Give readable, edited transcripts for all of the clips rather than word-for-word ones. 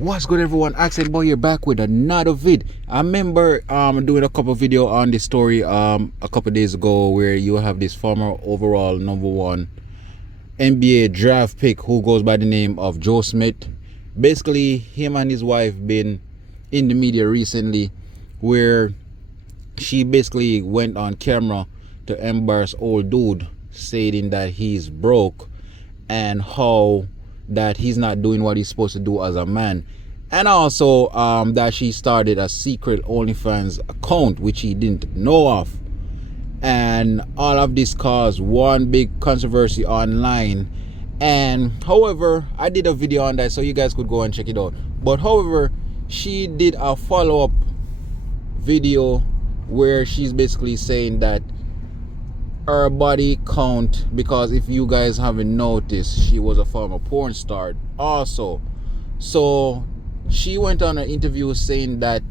What's good, everyone? Accent Boy here, back with another vid. I remember doing a couple video on this story a couple days ago where you have this former overall #1 NBA draft pick who goes by the name of Joe Smith. Basically, him and his wife been in the media recently where she basically went on camera to embarrass old dude, stating that he's broke and how that he's not doing what he's supposed to do as a man, and also that she started a secret OnlyFans account which he didn't know of. And all of this caused one big controversy online. And however, I did a video on that, so you guys could go and check it out. But however, she did a follow-up video where she's basically saying that her body count, because if you guys haven't noticed, she was a former porn star also. So she went on an interview saying that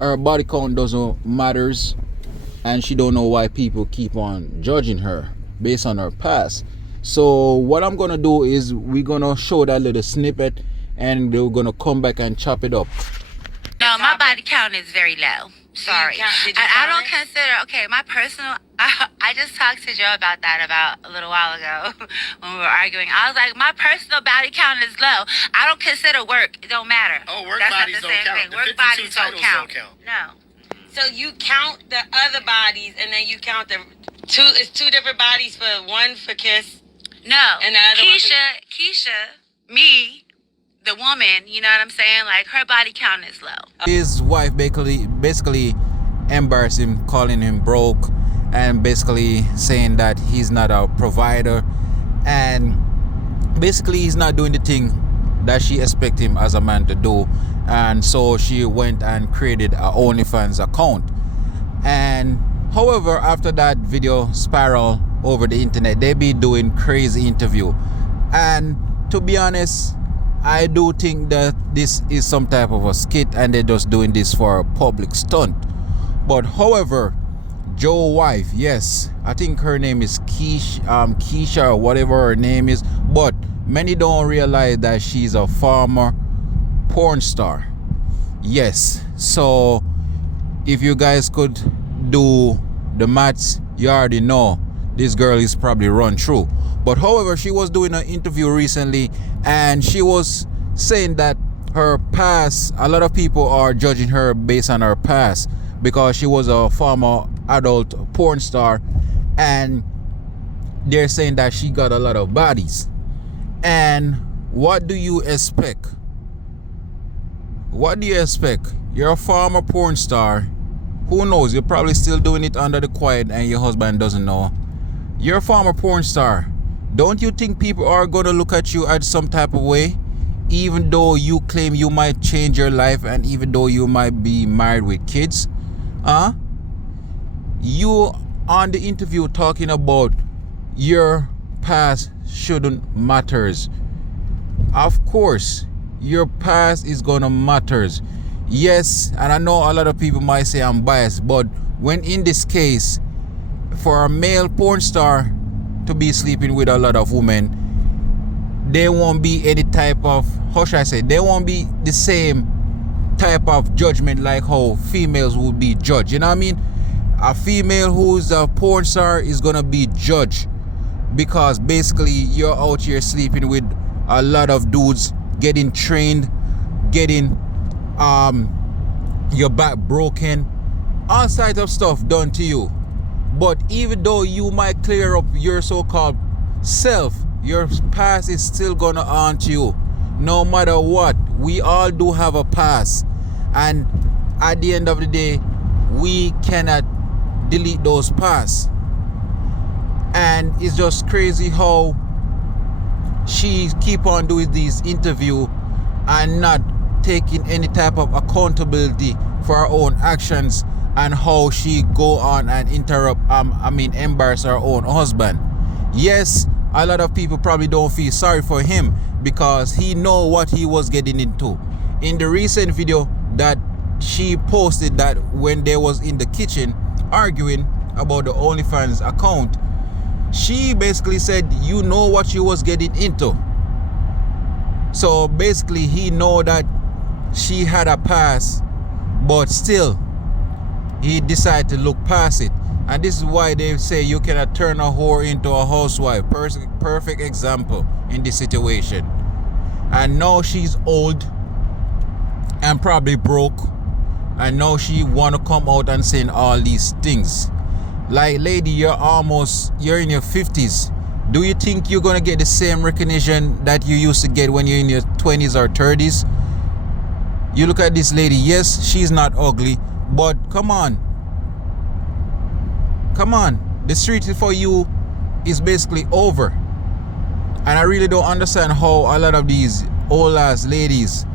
her body count doesn't matters, and she don't know why people keep on judging her based on her past. So what I'm gonna do is we're gonna show that little snippet and we're gonna come back and chop it up. No, my body count is very low. Sorry. I don't consider, okay, my personal, I just talked to Joe about that about a little while ago when we were arguing. I was like, my personal body count is low. I don't consider work. It don't matter. Oh, work That's bodies not the don't same count. thing. The Work 52 bodies don't titles count. don't count. No. So you count the other bodies and then you count the two. It's two different bodies for one for Kiss. No. And the other Keisha, me, the woman, you know what I'm saying? Like, her body count is low. His wife basically embarrassed him, calling him broke, and basically saying that he's not a provider, and basically he's not doing the thing that she expects him as a man to do. And so she went and created a OnlyFans account. And however, after that video spiral over the internet, they be doing crazy interview. And to be honest, I do think that this is some type of a skit and they're just doing this for a public stunt. But however, Joe's wife, yes, I think her name is Keisha or whatever her name is, but many don't realize that she's a former porn star. Yes, so if you guys could do the maths, you already know this girl is probably run through. But however, she was doing an interview recently and she was saying that her past, a lot of people are judging her based on her past because she was a former adult porn star, and they're saying that she got a lot of bodies. And what do you expect? What do you expect? You're a former porn star. Who knows? You're probably still doing it under the quiet and your husband doesn't know. You're a former porn star. Don't you think people are going to look at you at some type of way? Even though you claim you might change your life and even though you might be married with kids? You on the interview talking about your past shouldn't matters. Of course, your past is gonna matters. Yes, and I know a lot of people might say I'm biased, but when in this case, for a male porn star to be sleeping with a lot of women, there won't be any type of, how should I say, there won't be the same type of judgment like how females would be judged. You know what I mean? A female who's a porn star is gonna be judged because basically you're out here sleeping with a lot of dudes, getting trained, getting your back broken, all sides of stuff done to you. But even though you might clear up your so-called self, your past is still gonna haunt you no matter what. We all do have a past, and at the end of the day, we cannot delete those pasts. And it's just crazy how she keep on doing these interview and not taking any type of accountability for her own actions, and how she go on and embarrass her own husband. Yes, a lot of people probably don't feel sorry for him because he know what he was getting into. In the recent video that she posted, that when they was in the kitchen arguing about the OnlyFans account, she basically said, you know what you was getting into. So basically he know that she had a past, but still he decided to look past it. And this is why they say you cannot turn a whore into a housewife. Perfect example in this situation. And now she's old and probably broke, and now she want to come out and saying all these things. Like, lady, you're in your 50s. Do you think you're gonna get the same recognition that you used to get when you're in your 20s or 30s? You look at this lady. Yes, she's not ugly, but come on, the street for you is basically over. And I really don't understand how a lot of these old ass ladies,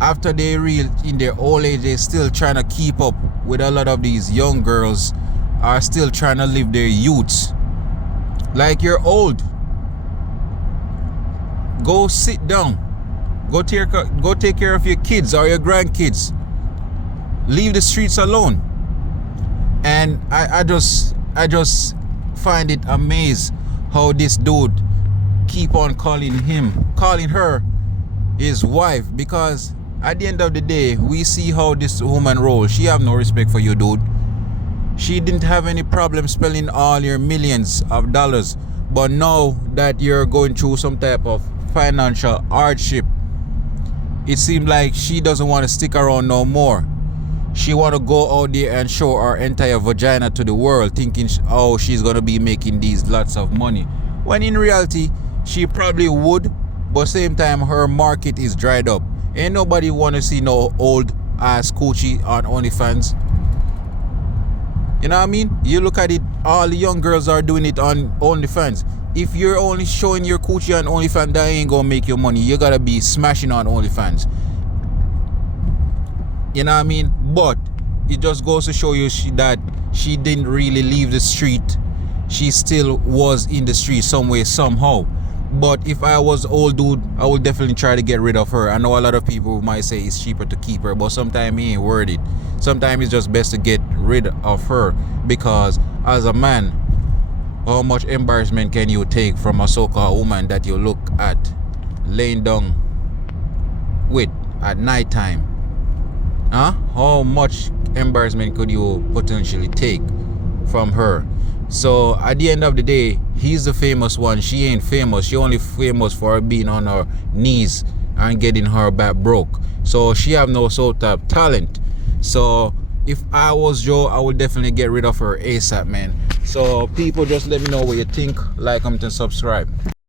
after they reach in their old age, they're still trying to keep up with a lot of these young girls, are still trying to live their youths. Like, you're old. Go sit down. Go take care of your kids or your grandkids. Leave the streets alone. And I just find it amazing how this dude keep on calling her his wife, because at the end of the day, we see how this woman rolls. She have no respect for you, dude. She didn't have any problem spending all your millions of dollars, but now that you're going through some type of financial hardship, it seems like she doesn't want to stick around no more. She want to go out there and show her entire vagina to the world, thinking, oh, she's going to be making these lots of money. When in reality, she probably would, but same time, her market is dried up. Ain't nobody want to see no old ass coochie on OnlyFans. You know what I mean? You look at it, all the young girls are doing it on OnlyFans. If you're only showing your coochie on OnlyFans, that ain't gonna make you money. You gotta be smashing on OnlyFans. You know what I mean? But it just goes to show you that she didn't really leave the street. She still was in the street some way, somehow. But if I was old dude, I would definitely try to get rid of her. I know a lot of people might say it's cheaper to keep her, but sometimes it ain't worth it. Sometimes it's just best to get rid of her, because as a man, how much embarrassment can you take from a so-called woman that you look at laying down with at night time? How much embarrassment could you potentially take from her? So at the end of the day, he's the famous one. She ain't famous. She only famous for being on her knees and getting her back broke. So she have no sort of talent. So if I was Joe, I would definitely get rid of her ASAP, man. So people, just let me know what you think. Like, comment, and subscribe.